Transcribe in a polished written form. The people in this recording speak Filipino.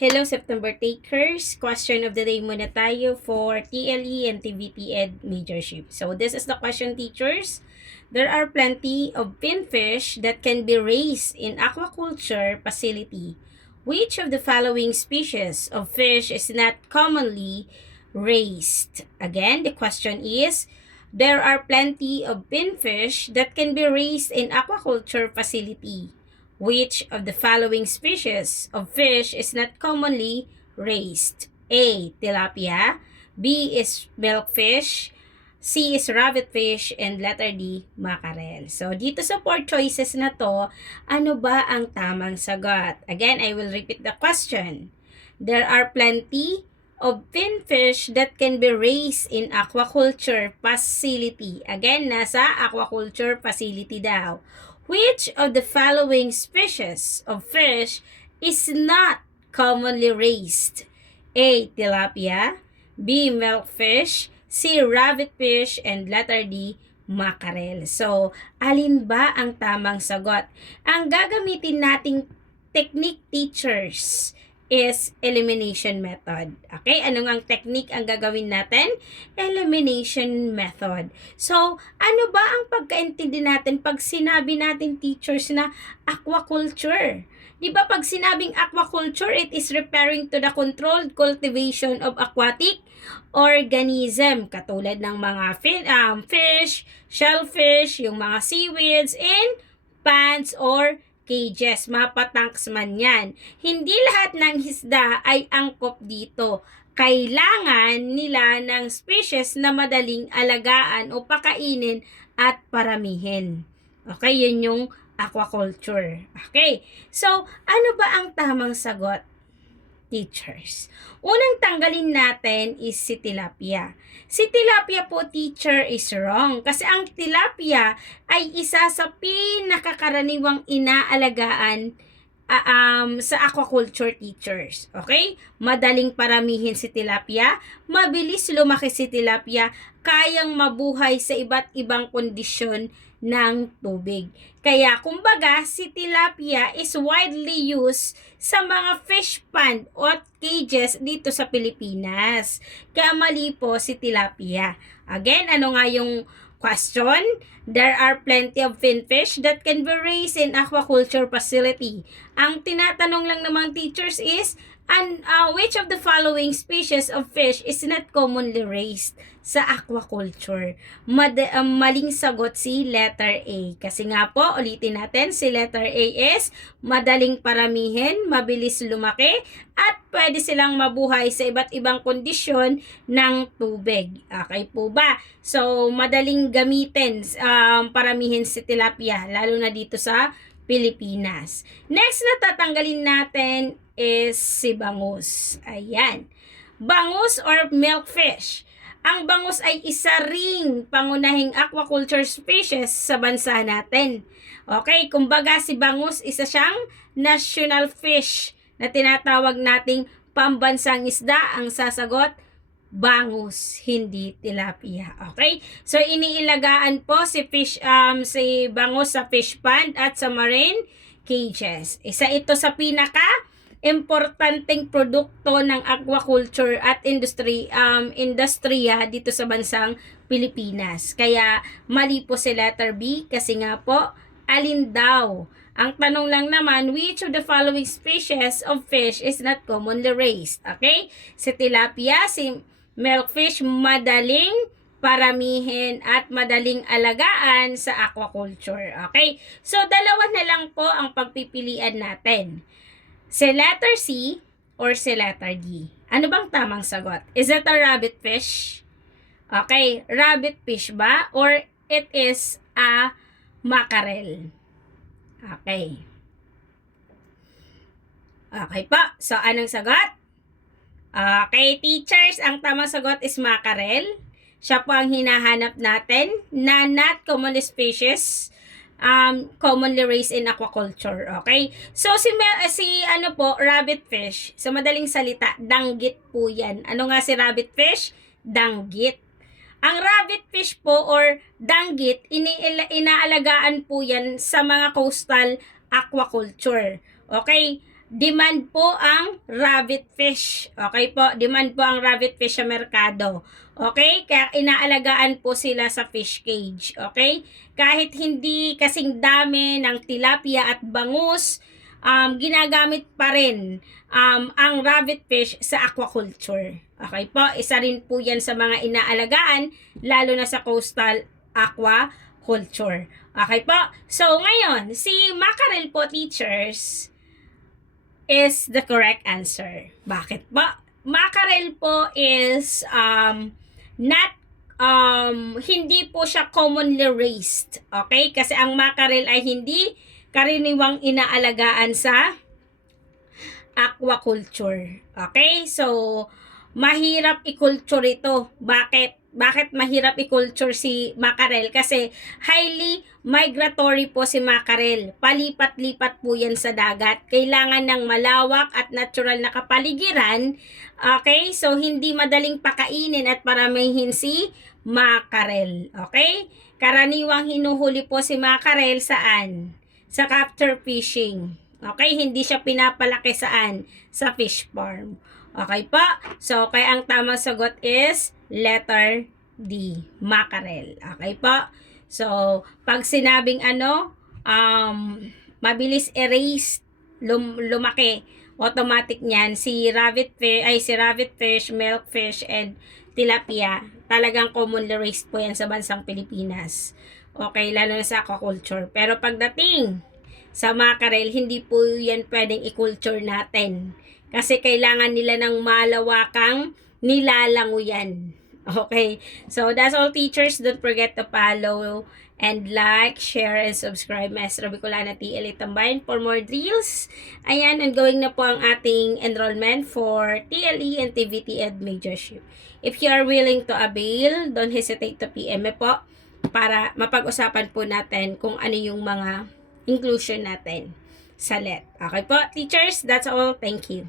Hello September takers! Question of the day muna tayo for TLE and TVT Ed Majorship. So this is the question, teachers. There are plenty of pinfish that can be raised in aquaculture facility. Which of the following species of fish is not commonly raised? Again, the question is, there are plenty of pinfish that can be raised in aquaculture facility. Which of the following species of fish is not commonly raised? A. Tilapia. B is milkfish. C is rabbitfish. And letter D, mackerel. So, dito sa 4 choices na to, ano ba ang tamang sagot? Again, I will repeat the question. There are plenty of finfish that can be raised in aquaculture facility. Again, nasa aquaculture facility daw. Which of the following species of fish is not commonly raised? A. Tilapia. B. Milkfish. C. Rabbitfish. And letter D. Mackerel. So, alin ba ang tamang sagot? Ang gagamitin nating technique, teachers, is elimination method. Okay? Anong ang technique ang gagawin natin? Elimination method. So, ano ba ang pagkaintindi natin pag sinabi natin, teachers, na aquaculture? Di ba pag sinabing aquaculture, it is referring to the controlled cultivation of aquatic organism, katulad ng mga fish, shellfish, yung mga seaweeds, in ponds or cages, mapatanks man yan. Hindi lahat ng isda ay angkop dito. Kailangan nila ng species na madaling alagaan o pakainin at paramihin. Okay, yun yung aquaculture. Okay, so ano ba ang tamang sagot, teachers? Unang tanggalin natin is si tilapia. Si tilapia po, teacher, is wrong. Kasi ang tilapia ay isa sa pinakakaraniwang inaalagaan sa aquaculture, teachers. Okay? Madaling paramihin si tilapia, mabilis lumaki si tilapia, kayang mabuhay sa iba't ibang kondisyon ng tubig. Kaya, kumbaga, si tilapia is widely used sa mga fish pond o cages dito sa Pilipinas. Kaya mali po si tilapia. Again, ano nga yung question? There are plenty of finfish that can be raised in aquaculture facility. Ang tinatanong lang namang, teachers, is which of the following species of fish is not commonly raised sa aquaculture? Maling sagot si letter A. Kasi nga po, ulitin natin, si letter A is madaling paramihin, mabilis lumaki, at pwede silang mabuhay sa iba't ibang kondisyon ng tubig. Okay po ba? So, madaling gamitin, paramihin si tilapia, lalo na dito sa Pilipinas. Next na tatanggalin natin is si bangus. Ayan. Bangus or milkfish. Ang bangus ay isa ring pangunahing aquaculture species sa bansa natin. Okay, kumbaga si bangus isa siyang national fish na tinatawag nating pambansang isda. Ang sasagot, bangus, hindi tilapia. Okay? So iniilagaan po si si bangus sa fish pond at sa marine cages. Isa ito sa pinaka importanteng produkto ng aquaculture at industriya dito sa bansang Pilipinas. Kaya mali po si letter B kasi nga po, alin daw? Ang tanong lang naman, which of the following species of fish is not commonly raised? Okay? Si tilapia, si milkfish, madaling paramihin at madaling alagaan sa aquaculture. Okay? So, dalawa na lang po ang pagpipilian natin. Si letter C or si letter D. Ano bang tamang sagot? Is it a rabbit fish? Okay, rabbit fish ba? Or it is a mackerel? Okay. Okay po. So, anong sagot? Okay, teachers, ang tamang sagot is mackerel. Siya po ang hinahanap natin na not common species, commonly raised in aquaculture. Okay? So, si ano po, rabbit fish, sa madaling salita, danggit po yan. Ano nga si rabbit fish? Danggit. Ang rabbit fish po or danggit, inaalagaan po yan sa mga coastal aquaculture. Okay? demand po ang rabbit fish. Okay po, demand po ang rabbit fish sa merkado. Okay? Kaya inaalagaan po sila sa fish cage. Okay? Kahit hindi kasing dami ng tilapia at bangus, ginagamit pa rin ang rabbit fish sa aquaculture. Okay po? Isa rin po yan sa mga inaalagaan, lalo na sa coastal aquaculture. Okay po? So, ngayon, si mackerel po, teachers, is the correct answer. Bakit po? Mackerel po is not hindi po siya commonly raised. Okay? Kasi ang mackerel ay hindi karaniwang inaalagaan sa aquaculture. Okay? So, mahirap i-culture ito. Bakit? Bakit mahirap i-culture si mackerel? Kasi highly migratory po si mackerel. Palipat-lipat po yan sa dagat. Kailangan ng malawak at natural na kapaligiran. Okay? So, hindi madaling pakainin at paramihin si mackerel. Okay? Karaniwang hinuhuli po si mackerel saan? Sa capture fishing. Okay? Hindi siya pinapalaki saan? Sa fish farm. Okay po? So, kaya ang tamang sagot is letter D, mackerel. Okay po? So, pag sinabing mabilis erase, lumaki, automatic niyan, si rabbit fish, milkfish, and tilapia, talagang commonly raised po yan sa bansang Pilipinas. Okay, lalo na sa aquaculture. Pero pagdating sa mackerel, hindi po yan pwedeng i-culture natin. Kasi kailangan nila ng malawakang nilalanguyan. Okay? So, that's all, teachers. Don't forget to follow and like, share, and subscribe. Maestra Bicolana TLE Tambayan for more drills. Ayan, ongoing na po ang ating enrollment for TLE and TVT Ed Majorship. If you are willing to avail, don't hesitate to PM me po para mapag-usapan po natin kung ano yung mga inclusion natin sa LET. Okay po, teachers? That's all. Thank you.